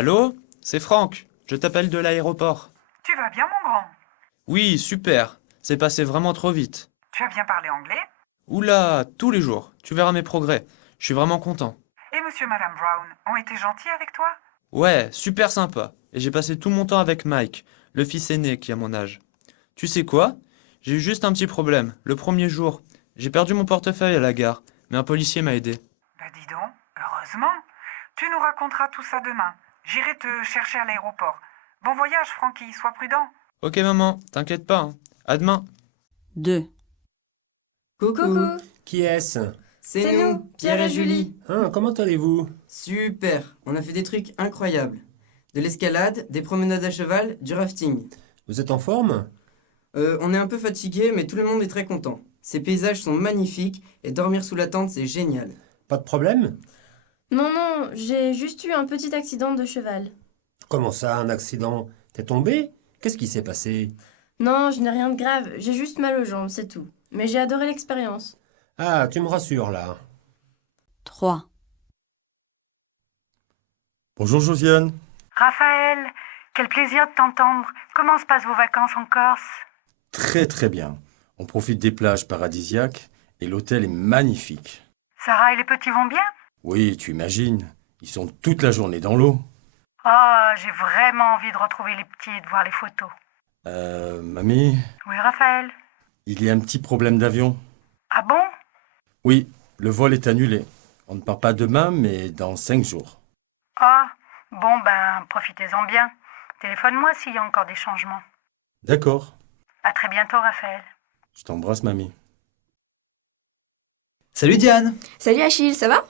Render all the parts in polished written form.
Allô? C'est Franck. Je t'appelle de l'aéroport. Tu vas bien, mon grand? Oui, super. C'est passé vraiment trop vite. Tu as bien parlé anglais? Oula, tous les jours. Tu verras mes progrès. Je suis vraiment content. Et monsieur et madame Brown ont été gentils avec toi? Ouais, super sympa. Et j'ai passé tout mon temps avec Mike, le fils aîné qui a mon âge. Tu sais quoi? J'ai eu juste un petit problème. Le premier jour, j'ai perdu mon portefeuille à la gare, mais un policier m'a aidé. Bah dis donc, heureusement. Tu nous raconteras tout ça demain. J'irai te chercher à l'aéroport. Bon voyage, Frankie, sois prudent. Ok maman, t'inquiète pas, hein. À demain. 2. Coucou, Qui est-ce? c'est nous, Pierre et Julie. Comment allez-vous? Super, on a fait des trucs incroyables. De l'escalade, des promenades à cheval, du rafting. Vous êtes en forme? On est un peu fatigué, mais tout le monde est très content. Ces paysages sont magnifiques et dormir sous la tente, c'est génial. Pas de problème? Non, non, j'ai juste eu un petit accident de cheval. Comment ça, un accident? T'es tombé? Qu'est-ce qui s'est passé? Non, je n'ai rien de grave, j'ai juste mal aux jambes, c'est tout. Mais j'ai adoré l'expérience. Ah, tu me rassures là. 3. Bonjour Josiane. Raphaël, quel plaisir de t'entendre. Comment se passent vos vacances en Corse? Très très bien. On profite des plages paradisiaques et l'hôtel est magnifique. Sarah et les petits vont bien? Oui, tu imagines, ils sont toute la journée dans l'eau. Oh, j'ai vraiment envie de retrouver les petits et de voir les photos. Mamie, Oui, Raphaël? il y a un petit problème d'avion. Ah bon? Oui, le vol est annulé. On ne part pas demain, mais dans 5 jours. Ah, bon ben, profitez-en bien. Téléphone-moi s'il y a encore des changements. D'accord. À très bientôt, Raphaël. Je t'embrasse, mamie. Salut Diane! Salut Achille, ça va?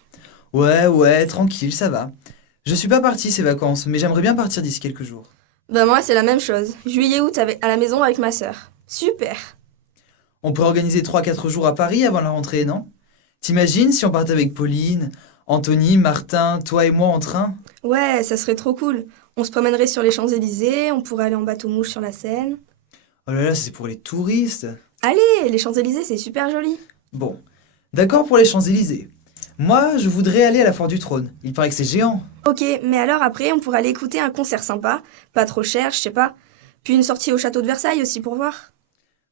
Ouais, tranquille, ça va. Je suis pas parti ces vacances, mais j'aimerais bien partir d'ici quelques jours. Bah moi c'est la même chose. Juillet-août à la maison avec ma sœur. Super! On pourrait organiser 3-4 jours à Paris avant la rentrée, non? T'imagines si on partait avec Pauline, Anthony, Martin, toi et moi en train? Ouais, ça serait trop cool. On se promènerait sur les Champs-Élysées, on pourrait aller en bateau-mouche sur la Seine. Oh là là, c'est pour les touristes. Allez, les Champs-Élysées c'est super joli. Bon, d'accord pour les Champs-Élysées. Moi, je voudrais aller à la Foire du Trône. Il paraît que c'est géant. Ok, mais alors après on pourrait aller écouter un concert sympa, pas trop cher, je sais pas. Puis une sortie au château de Versailles aussi pour voir.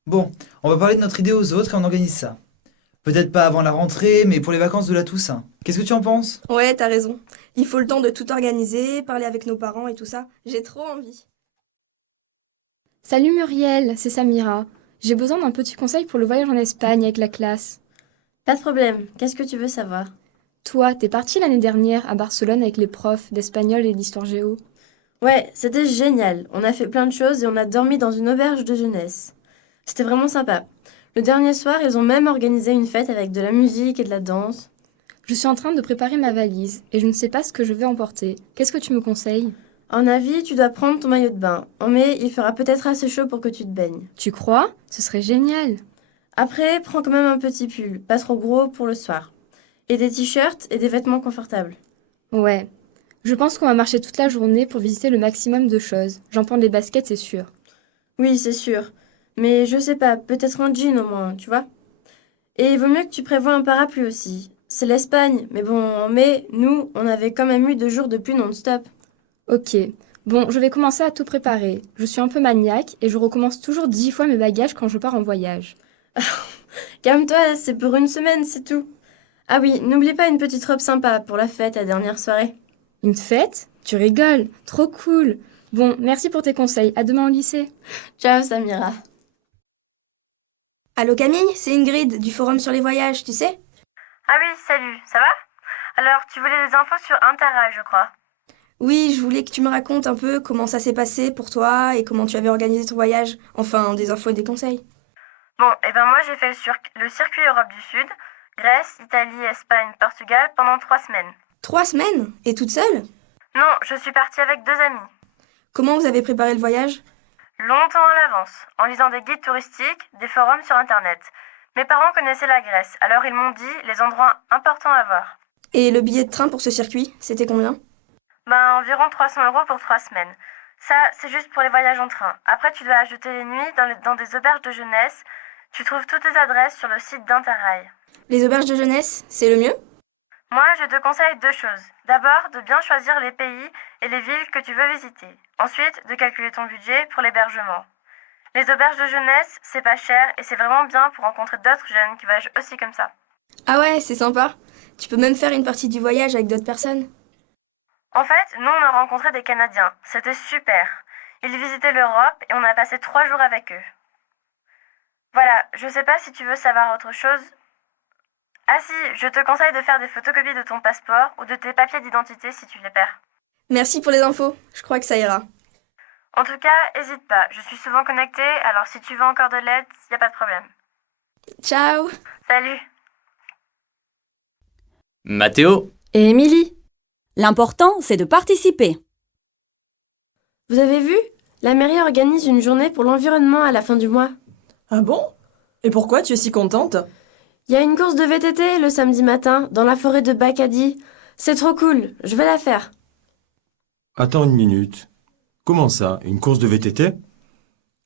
Bon, on va parler de notre idée aux autres et on organise ça. Peut-être pas avant la rentrée, mais pour les vacances de la Toussaint. Qu'est-ce que tu en penses? Ouais, t'as raison. Il faut le temps de tout organiser, parler avec nos parents et tout ça. J'ai trop envie. Salut Muriel, c'est Samira. J'ai besoin d'un petit conseil pour le voyage en Espagne avec la classe. Pas de problème, qu'est-ce que tu veux savoir? Toi, t'es partie l'année dernière à Barcelone avec les profs d'espagnol et d'histoire géo. Ouais, c'était génial. On a fait plein de choses et on a dormi dans une auberge de jeunesse. C'était vraiment sympa. Le dernier soir, ils ont même organisé une fête avec de la musique et de la danse. Je suis en train de préparer ma valise et je ne sais pas ce que je vais emporter. Qu'est-ce que tu me conseilles? En avis, tu dois prendre ton maillot de bain. En mai, il fera peut-être assez chaud pour que tu te baignes. Tu crois? Ce serait génial. Après, prends quand même un petit pull, pas trop gros pour le soir. Et des t-shirts et des vêtements confortables. Ouais. Je pense qu'on va marcher toute la journée pour visiter le maximum de choses. J'emporte les baskets, c'est sûr. Oui, c'est sûr. Mais je sais pas, peut-être un jean au moins, tu vois. Et il vaut mieux que tu prévois un parapluie aussi. C'est l'Espagne, mais bon, en mai, nous, on avait quand même eu 2 jours de pluie non-stop. Ok. Bon, je vais commencer à tout préparer. Je suis un peu maniaque et je recommence toujours 10 fois mes bagages quand je pars en voyage. Calme-toi, c'est pour une semaine, c'est tout. Ah oui, n'oublie pas une petite robe sympa pour la fête, la dernière soirée. Une fête? Tu rigoles, trop cool. Bon, merci pour tes conseils, à demain au lycée. Ciao Samira. Allô Camille, c'est Ingrid du Forum sur les voyages, tu sais? Ah oui, salut, ça va? Alors, tu voulais des infos sur Interrail, je crois. Oui, je voulais que tu me racontes un peu comment ça s'est passé pour toi et comment tu avais organisé ton voyage. Enfin, des infos et des conseils. Bon, et ben moi j'ai fait le circuit Europe du Sud, Grèce, Italie, Espagne, Portugal pendant 3 semaines. 3 semaines? Et toute seule? Non, je suis partie avec 2 amis. Comment vous avez préparé le voyage? Longtemps à l'avance, en lisant des guides touristiques, des forums sur Internet. Mes parents connaissaient la Grèce, alors ils m'ont dit les endroits importants à voir. Et le billet de train pour ce circuit, c'était combien? Ben, environ 300 € pour 3 semaines. Ça, c'est juste pour les voyages en train. Après, tu dois ajouter les nuits dans des auberges de jeunesse. Tu trouves toutes les adresses sur le site d'Interrail. Les auberges de jeunesse, c'est le mieux? Moi, je te conseille 2 choses. D'abord, de bien choisir les pays et les villes que tu veux visiter. Ensuite, de calculer ton budget pour l'hébergement. Les auberges de jeunesse, c'est pas cher et c'est vraiment bien pour rencontrer d'autres jeunes qui voyagent aussi comme ça. Ah ouais, c'est sympa. Tu peux même faire une partie du voyage avec d'autres personnes. En fait, nous, on a rencontré des Canadiens. C'était super. Ils visitaient l'Europe et on a passé 3 jours avec eux. Voilà, je sais pas si tu veux savoir autre chose. Ah si, je te conseille de faire des photocopies de ton passeport ou de tes papiers d'identité si tu les perds. Merci pour les infos. Je crois que ça ira. En tout cas, hésite pas, je suis souvent connectée, alors si tu veux encore de l'aide, y a pas de problème. Ciao. Salut. Mathéo. Et Émilie. L'important, c'est de participer. Vous avez vu? La mairie organise une journée pour l'environnement à la fin du mois. Ah bon? Et pourquoi tu es si contente? Il y a une course de VTT le samedi matin, dans la forêt de Bacadie. C'est trop cool, je vais la faire. Attends une minute. Comment ça, une course de VTT?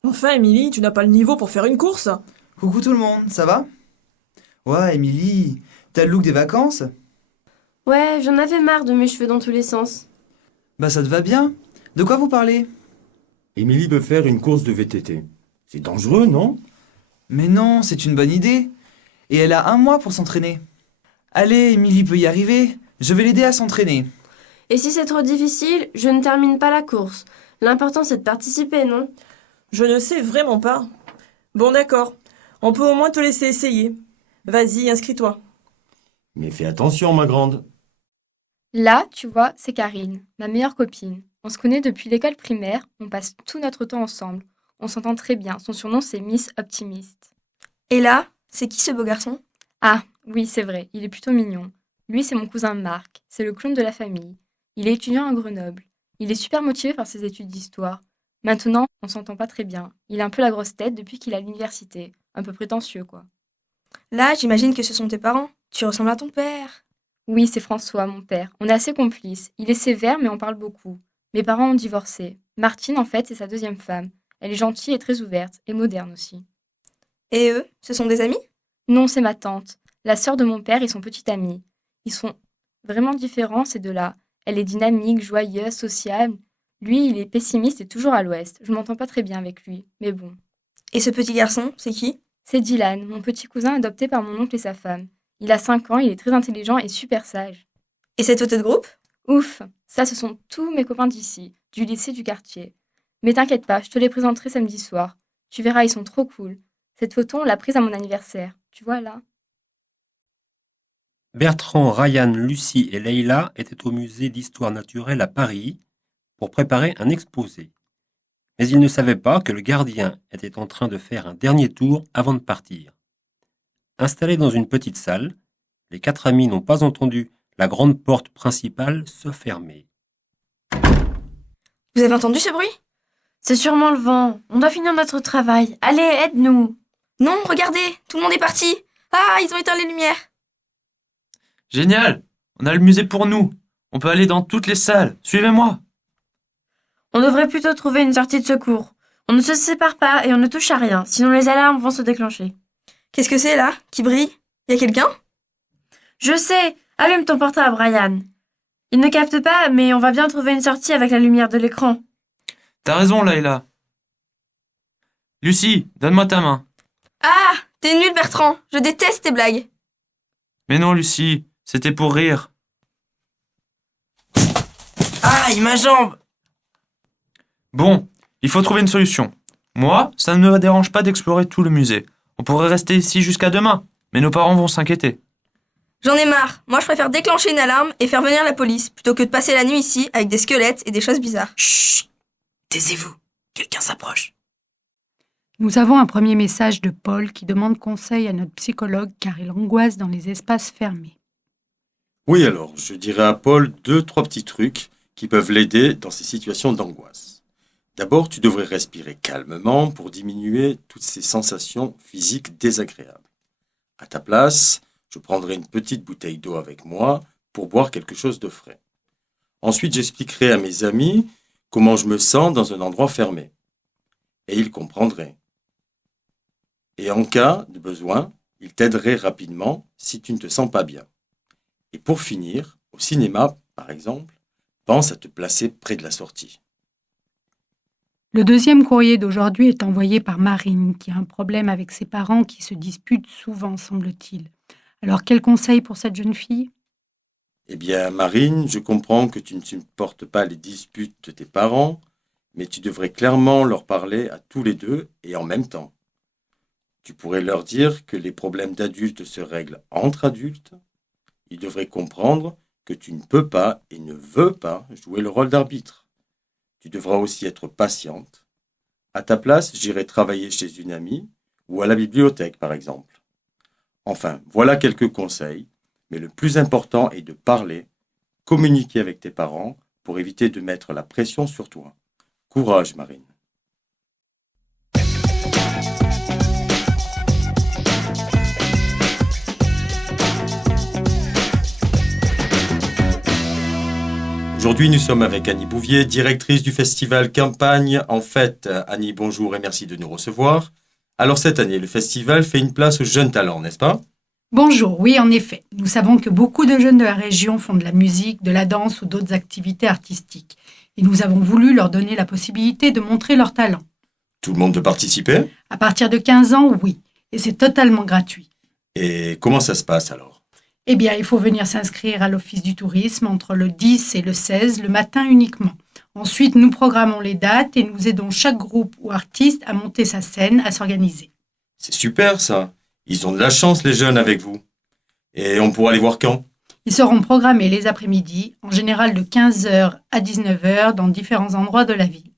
Enfin, Émilie, tu n'as pas le niveau pour faire une course? Coucou tout le monde, ça va? Ouais, Émilie, t'as le look des vacances? Ouais, j'en avais marre de mes cheveux dans tous les sens. Bah ça te va bien. De quoi vous parlez? Émilie veut faire une course de VTT. C'est dangereux, non? Mais non, c'est une bonne idée. Et elle a 1 mois pour s'entraîner. Allez, Émilie peut y arriver. Je vais l'aider à s'entraîner. Et si c'est trop difficile, je ne termine pas la course. L'important c'est de participer, non? Je ne sais vraiment pas. Bon, d'accord. On peut au moins te laisser essayer. Vas-y, inscris-toi. Mais fais attention, ma grande. Là, tu vois, c'est Karine, ma meilleure copine. On se connaît depuis l'école primaire, on passe tout notre temps ensemble. On s'entend très bien, son surnom c'est Miss Optimiste. Et là, c'est qui ce beau garçon? Ah, oui, c'est vrai, il est plutôt mignon. Lui, c'est mon cousin Marc, c'est le clown de la famille. Il est étudiant à Grenoble. Il est super motivé par ses études d'histoire. Maintenant, on s'entend pas très bien. Il a un peu la grosse tête depuis qu'il est à l'université. Un peu prétentieux, quoi. Là, j'imagine que ce sont tes parents. Tu ressembles à ton père. Oui, c'est François, mon père. On est assez complices. Il est sévère, mais on parle beaucoup. Mes parents ont divorcé. Martine, en fait, c'est sa 2e femme. Elle est gentille et très ouverte, et moderne aussi. Et eux, ce sont des amis? Non, c'est ma tante, la sœur de mon père et son petit ami. Ils sont vraiment différents, ces deux-là. Elle est dynamique, joyeuse, sociable. Lui, il est pessimiste et toujours à l'ouest. Je m'entends pas très bien avec lui, mais bon. Et ce petit garçon, c'est qui? C'est Dylan, mon petit cousin adopté par mon oncle et sa femme. Il a 5 ans, il est très intelligent et super sage. Et cette photo de groupe? Ouf, ça ce sont tous mes copains d'ici, du lycée du quartier. Mais t'inquiète pas, je te les présenterai samedi soir. Tu verras, ils sont trop cool. Cette photo, on l'a prise à mon anniversaire. Tu vois là? Bertrand, Ryan, Lucie et Leïla étaient au musée d'histoire naturelle à Paris pour préparer un exposé. Mais ils ne savaient pas que le gardien était en train de faire un dernier tour avant de partir. Installés dans une petite salle, les 4 amis n'ont pas entendu la grande porte principale se fermer. Vous avez entendu ce bruit? C'est sûrement le vent. On doit finir notre travail. Allez, aide-nous. Non, regardez, tout le monde est parti. Ah, ils ont éteint les lumières. Génial! On a le musée pour nous. On peut aller dans toutes les salles. Suivez-moi. On devrait plutôt trouver une sortie de secours. On ne se sépare pas et on ne touche à rien, sinon les alarmes vont se déclencher. Qu'est-ce que c'est là? Qui brille? Y a quelqu'un? Je sais! Allume ton portable, Ryan. Il ne capte pas, mais on va bien trouver une sortie avec la lumière de l'écran. T'as raison, Leïla. Lucie, donne-moi ta main. Ah, t'es nul, Bertrand. Je déteste tes blagues. Mais non, Lucie, c'était pour rire. Aïe, ma jambe! Bon, il faut trouver une solution. Moi, ça ne me dérange pas d'explorer tout le musée. On pourrait rester ici jusqu'à demain, mais nos parents vont s'inquiéter. J'en ai marre. Moi, je préfère déclencher une alarme et faire venir la police, plutôt que de passer la nuit ici avec des squelettes et des choses bizarres. Chut! Taisez-vous. Quelqu'un s'approche. Nous avons un premier message de Paul qui demande conseil à notre psychologue car il angoisse dans les espaces fermés. Oui, alors, je dirais à Paul 2-3 petits trucs qui peuvent l'aider dans ces situations d'angoisse. D'abord, tu devrais respirer calmement pour diminuer toutes ces sensations physiques désagréables. À ta place, je prendrai une petite bouteille d'eau avec moi pour boire quelque chose de frais. Ensuite, j'expliquerai à mes amis comment je me sens dans un endroit fermé. Et ils comprendraient. Et en cas de besoin, ils t'aideraient rapidement si tu ne te sens pas bien. Et pour finir, au cinéma, par exemple, pense à te placer près de la sortie. Le deuxième courrier d'aujourd'hui est envoyé par Marine, qui a un problème avec ses parents qui se disputent souvent, semble-t-il. Alors, quel conseil pour cette jeune fille ? Eh bien, Marine, je comprends que tu ne supportes pas les disputes de tes parents, mais tu devrais clairement leur parler à tous les deux et en même temps. Tu pourrais leur dire que les problèmes d'adultes se règlent entre adultes. Ils devraient comprendre que tu ne peux pas et ne veux pas jouer le rôle d'arbitre. Tu devras aussi être patiente. À ta place, j'irai travailler chez une amie ou à la bibliothèque, par exemple. Enfin, voilà quelques conseils, mais le plus important est de parler, communiquer avec tes parents pour éviter de mettre la pression sur toi. Courage, Marine. Aujourd'hui, nous sommes avec Annie Bouvier, directrice du festival Campagne. En fait, Annie, bonjour et merci de nous recevoir. Alors cette année, le festival fait une place aux jeunes talents, n'est-ce pas ? Bonjour, oui, en effet. Nous savons que beaucoup de jeunes de la région font de la musique, de la danse ou d'autres activités artistiques. Et nous avons voulu leur donner la possibilité de montrer leur talent. Tout le monde peut participer ? À partir de 15 ans, oui. Et c'est totalement gratuit. Et comment ça se passe alors ? Eh bien, il faut venir s'inscrire à l'Office du tourisme entre le 10 et le 16, le matin uniquement. Ensuite, nous programmons les dates et nous aidons chaque groupe ou artiste à monter sa scène, à s'organiser. C'est super ça. Ils ont de la chance les jeunes avec vous. Et on pourra les voir quand ? Ils seront programmés les après-midi, en général de 15h à 19h dans différents endroits de la ville.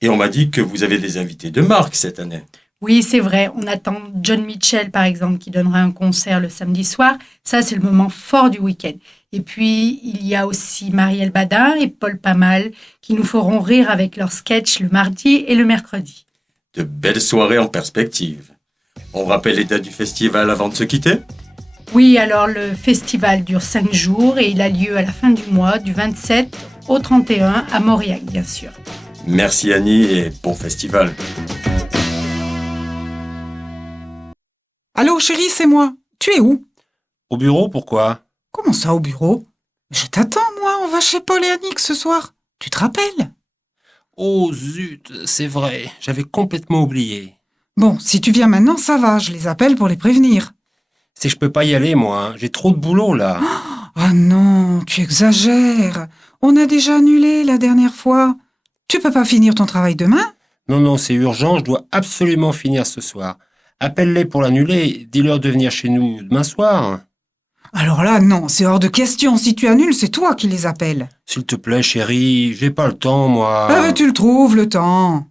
Et on m'a dit que vous avez des invités de marque cette année. Oui, c'est vrai. On attend John Mitchell, par exemple, qui donnera un concert le samedi soir. Ça, c'est le moment fort du week-end. Et puis, il y a aussi Marielle Badin et Paul Pamal qui nous feront rire avec leurs sketchs le mardi et le mercredi. De belles soirées en perspective. On rappelle les dates du festival avant de se quitter ? Oui, alors le festival dure 5 jours et il a lieu à la fin du mois, du 27 au 31 à Mauriac, bien sûr. Merci Annie et bon festival. Allô chérie, c'est moi. Tu es où ? Au bureau, pourquoi ? Comment ça, au bureau ? Je t'attends, moi, on va chez Paul et Annick ce soir. Tu te rappelles ? Oh zut, c'est vrai, j'avais complètement oublié. Bon, si tu viens maintenant, ça va, je les appelle pour les prévenir. C'est que je peux pas y aller, moi, hein. J'ai trop de boulot, là. Ah non, tu exagères. On a déjà annulé la dernière fois. Tu peux pas finir ton travail demain ? Non, c'est urgent, je dois absolument finir ce soir. Appelle-les pour l'annuler, dis-leur de venir chez nous demain soir. Alors là, non, c'est hors de question. Si tu annules, c'est toi qui les appelles. S'il te plaît, chérie, j'ai pas le temps, moi. Ah, tu le trouves, le temps.